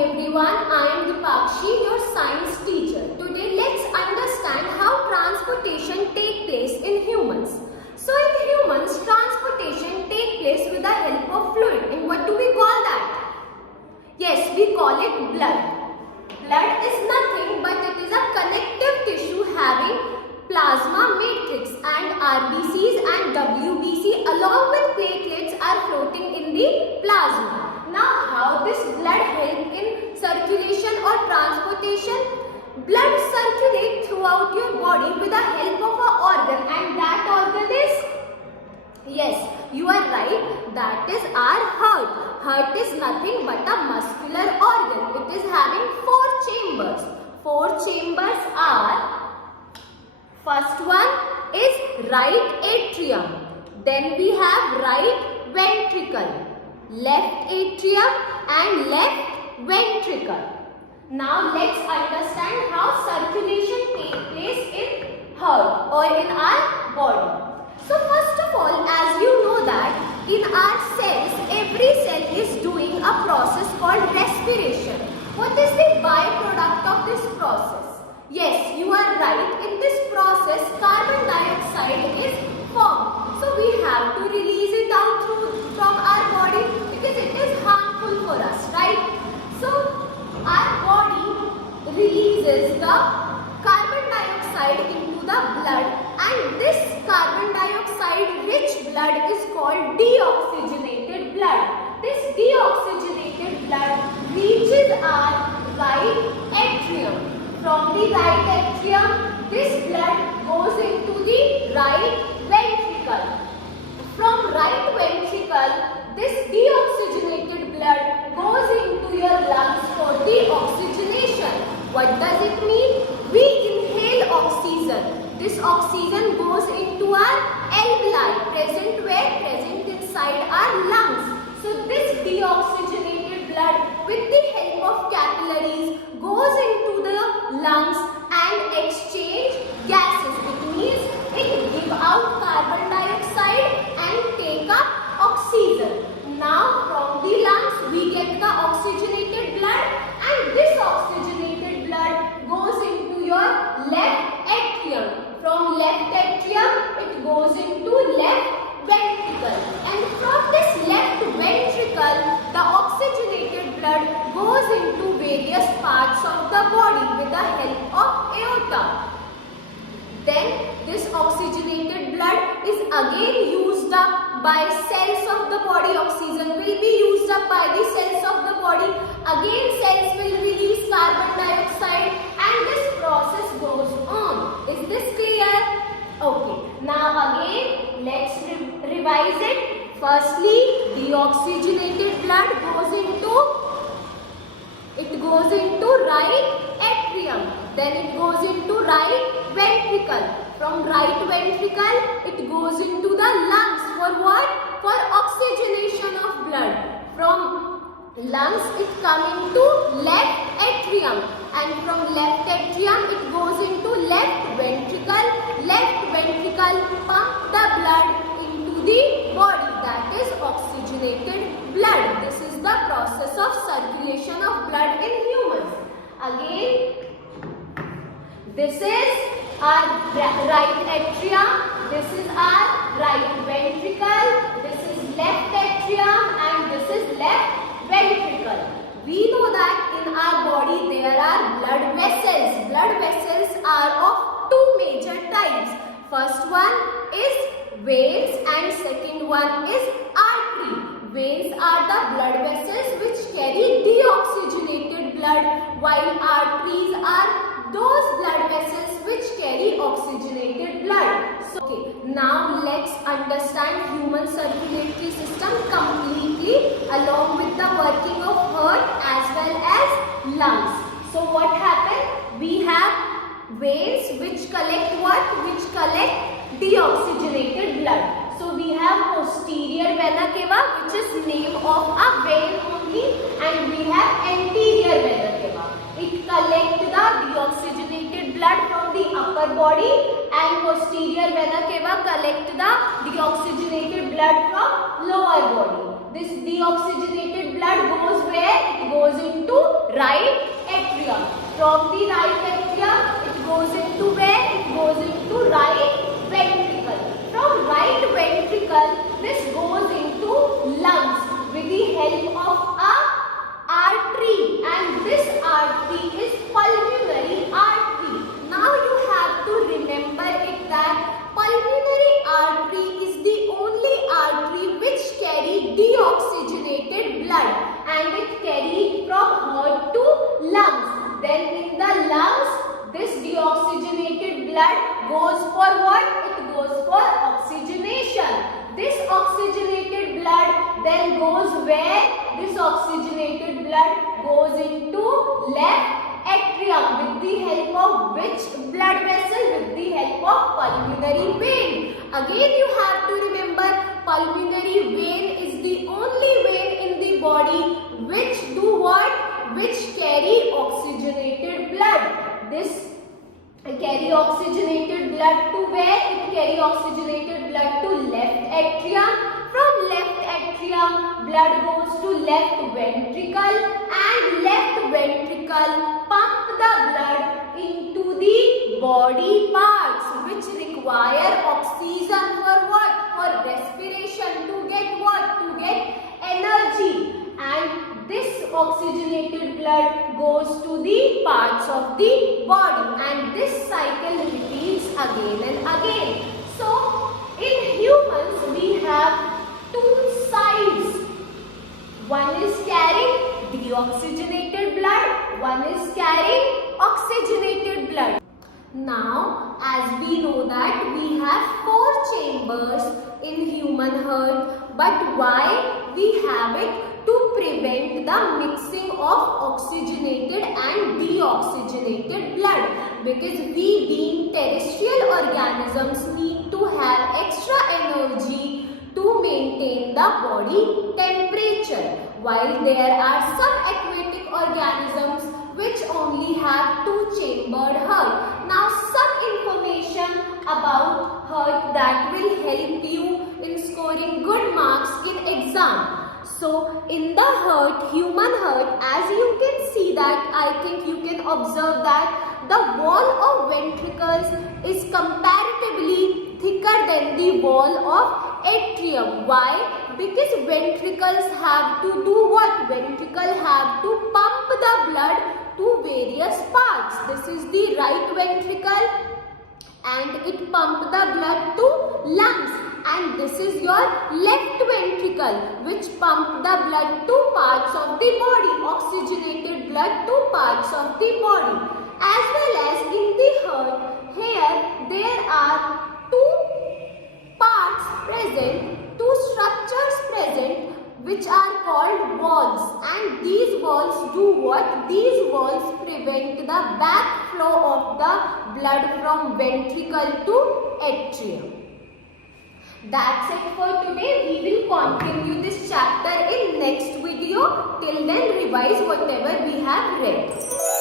everyone, I am Dipakshi, your science teacher. Today let's understand how transportation take place in humans. So in humans, transportation take place with the help of fluid. And what do we call that? Yes, we call it blood. Blood is nothing but it is a connective tissue having plasma matrix, and RBCs and WBC along with platelets are floating in the plasma. Now how this blood help in circulation or transportation? Blood circulates throughout your body with the help of an organ, and that organ is, yes, you are right, that is our heart. Heart is nothing but a muscular organ. It is having 4 chambers. 4 chambers are, first one is right atrium. Then we have right ventricle, left atrium and left ventricle. Now let's understand how circulation takes place in heart or in our body. So first of all, as you know that in our cells, every cell is doing a process called respiration. What is the byproduct of this process? Yes, you are right. In this process, carbon dioxide is formed. So we have to release it out from our body because it is harmful for us, right? So our body releases the carbon dioxide into the blood, and this carbon dioxide rich blood is called deoxygenated blood. This deoxygenated blood reaches our right atrium. From the right atrium, this blood goes into the right ventricle. From right ventricle, this deoxygenated blood goes into your lungs for the oxygenation. What does it mean? We inhale oxygen. This oxygen goes into our alveoli, present where? Present inside our lungs. So this deoxygenated blood with the help of capillaries goes into the lungs and exchange gases. It means it gives out carbon dioxide and take up oxygen. Now from the lungs we get the oxygenated blood, and this oxygenated blood goes into your left atrium. From left atrium it goes into left ventricle, and from this left ventricle the oxygenated blood goes into various parts of the body with the help of aorta. Then this oxygenated blood is again used up by cells of the body. Oxygen will be used up by the cells of the body. Again cells will release carbon dioxide, and this process goes on. Is this clear? Okay. Now again let's revise it. Firstly, deoxygenated blood goes into right atrium. Then it goes into right ventricle. From right ventricle, it goes into the lungs. For what? For oxygenation of blood. From lungs, it comes into left atrium. And from left atrium, it goes into left ventricle. Left ventricle pump the blood into the body. That is oxygenated blood. This is the process of circulation of blood in humans. Again, this is our right atrium, this is our right ventricle, this is left atrium, and this is left ventricle. We know that in our body there are blood vessels. Blood vessels are of 2 major types. First one is veins and second one is artery. Veins are the blood vessels which carry deoxygenated blood, while arteries are those blood vessels which carry oxygenated blood. So, okay, now let's understand human circulatory system completely along with the working of heart as well as lungs. So what happened? We have veins which collect what? Which collect deoxygenated blood. So we have posterior vena cava, which is name of a vein only, and we have anterior vena cava. It collects the deoxygenated blood from the upper body, and posterior vena cava collect the deoxygenated blood from lower body. This deoxygenated blood goes where? It goes into right atrium. From the right atrium, it goes into where? It goes into right ventricle. From right ventricle, this goes into lungs with the help of a artery, and this artery is pulmonary artery. Now you have to remember it that pulmonary artery is the only artery which carry deoxygenated blood, and it carries from heart to lungs. Then in the lungs, this deoxygenated blood goes for what? It goes for oxygenation. This oxygenated blood then goes where? This oxygenated blood goes into left atrium with the help of which blood vessel? With the help of pulmonary vein. Again you have to remember, pulmonary vein is the only vein in the body which do what? Which carry oxygenated blood. This carry oxygenated blood to where? It carry oxygenated blood to left atrium. From left atrium, blood goes to left ventricle, and left ventricle pump the blood into the body parts which require oxygen for what? For respiration, to get what? To get energy. And this oxygenated blood goes to the parts of the body, and this cycle repeats again and again. So in humans we have two sides. One is carrying deoxygenated blood, one is carrying oxygenated blood. Now, as we know that we have 4 chambers in human heart, but why we have it? To prevent the mixing of oxygenated and deoxygenated blood, because we being terrestrial organisms need to have extra energy to maintain the body temperature, while there are some aquatic organisms which only have 2-chambered heart. Now some information about heart that will help you in scoring good marks in exam. So in the heart, human heart, as you can see that, I think you can observe that the wall of ventricles is comparatively thicker than the wall of atrium. Why? Because ventricles have to do what? Ventricle have to pump the blood to various parts. This is the right ventricle, and it pumps the blood to lungs. And this is your left ventricle, which pump the blood to parts of the body, oxygenated blood to parts of the body. As well as in the heart, here there are 2 parts present, 2 structures present, which are called valves. And these valves do what? These valves prevent the backflow of the blood from ventricle to atrium. That's it for today. We will continue this chapter in next video. Till then, revise whatever we have read.